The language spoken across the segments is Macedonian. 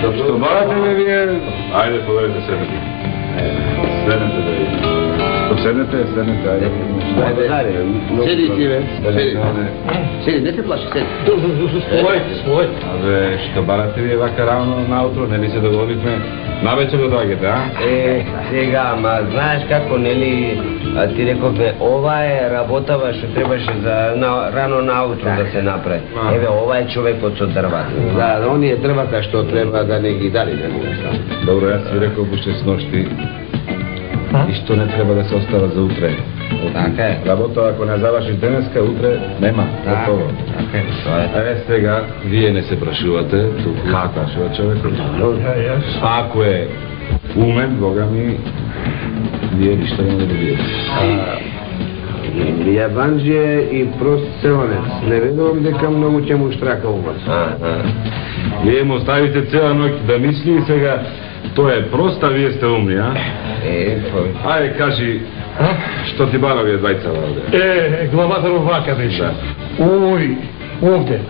Što barate me vije? Ajde, povedite sednete. Sednete da vidim. Sednete, ajde. Sedi ti, ve. Sedi, ne se plaši, sedi. Svoj. Абе, što barate вие вака рано наутро, нели се договоривме на вечер да доаѓате, а? Сега, ама знаеш како, нели, ти рековме, ова е работава што требаше за рано наутро да се направи. Еве, ова е човекот со дрвата. Да, оние дрвата што треба да не ги дали, нели? Добро, јас ви рекол уште с ношти и што не треба да се остава за утре. Така е. Работа, ако не завршиш денеска, утре нема. Готово. Така е, тоа е. Еве сега, вие не се прашувате, туку се прашува човекот. Ако е умен, Бога ми, вие ништо не добиете. Јабанџие и прост селонец. Не ведувам дека многу ќе му штрака умот. Вие му оставите цела ноќ да мисли и сега тоа е прост, а вие сте умни, а? Ајде, кажи, што ти бара овие двајца овде? Главатар овака беше. Ој, овде.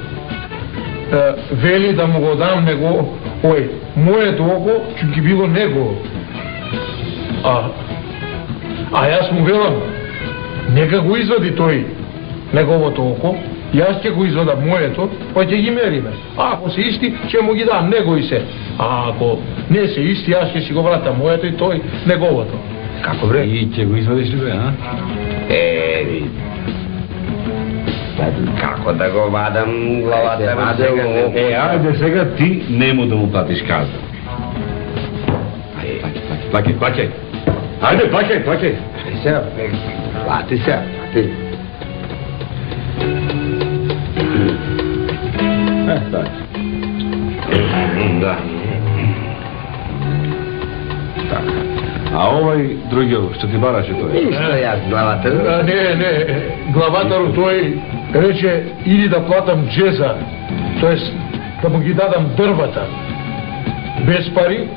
Вели да му го дам него, моето око ќе ги било негово. А јас му велам, нека го извади тој неговото око, јас ќе го извадам моето, па ќе ги мериме. Ако се исти, ќе му ги дам него и се. А ако не се исти, јас ќе си го вратам моето и тој неговото. Како бре? И ќе го извадиш ли бе, а? Како да го вадам главата сега? Ајде сега ти нему да му платиш казна. Плаќај. Ајде, плаќај. Сега, плати сега, плати. Така. Да. Така. А овој другиот, што ти бараше тој? Ништо јас, главатар. Не, главатару тој рече иди да платам джеза, тоест да му ги дадам дрвата. Без пари,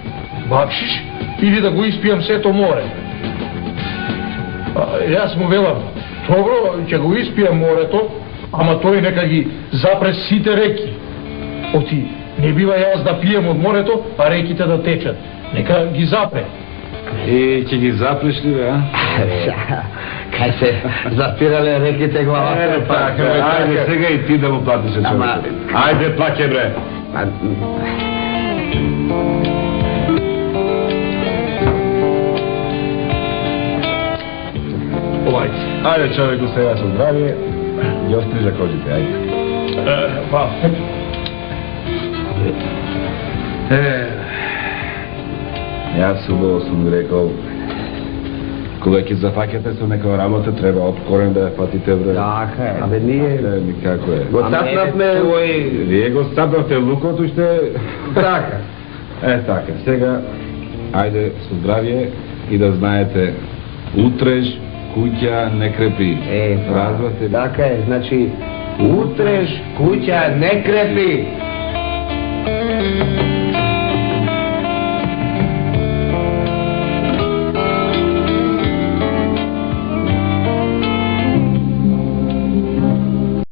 бакшиш, или да го испијам сето море. Јас му велам, добро, ќе го испијам морето, ама тој нека ги запре сите реки. Оти, не бива јас да пием од морето, а реките да течат. Нека ги запре. И ќе ги запреш ли бе, а? Кај се запирале реките главатар. Така, ајде сега и ти да му платиш човекот. Ајде, плаќај бре. Ајде човеку сега со здравје, ги острижа кожите, ајде. Јас убаво сум рекол, кога ќе зафаќате со некоја работа, треба од корен да ја фатите бре. Така е. Абе ние како е? го цапнавме. Вие го цапнавте лукот уште. Така. Така, сега ајде со здравје и да знаете, утреж куќа не крепи. Разбрате? Така е, значи утреш куќа не крепи.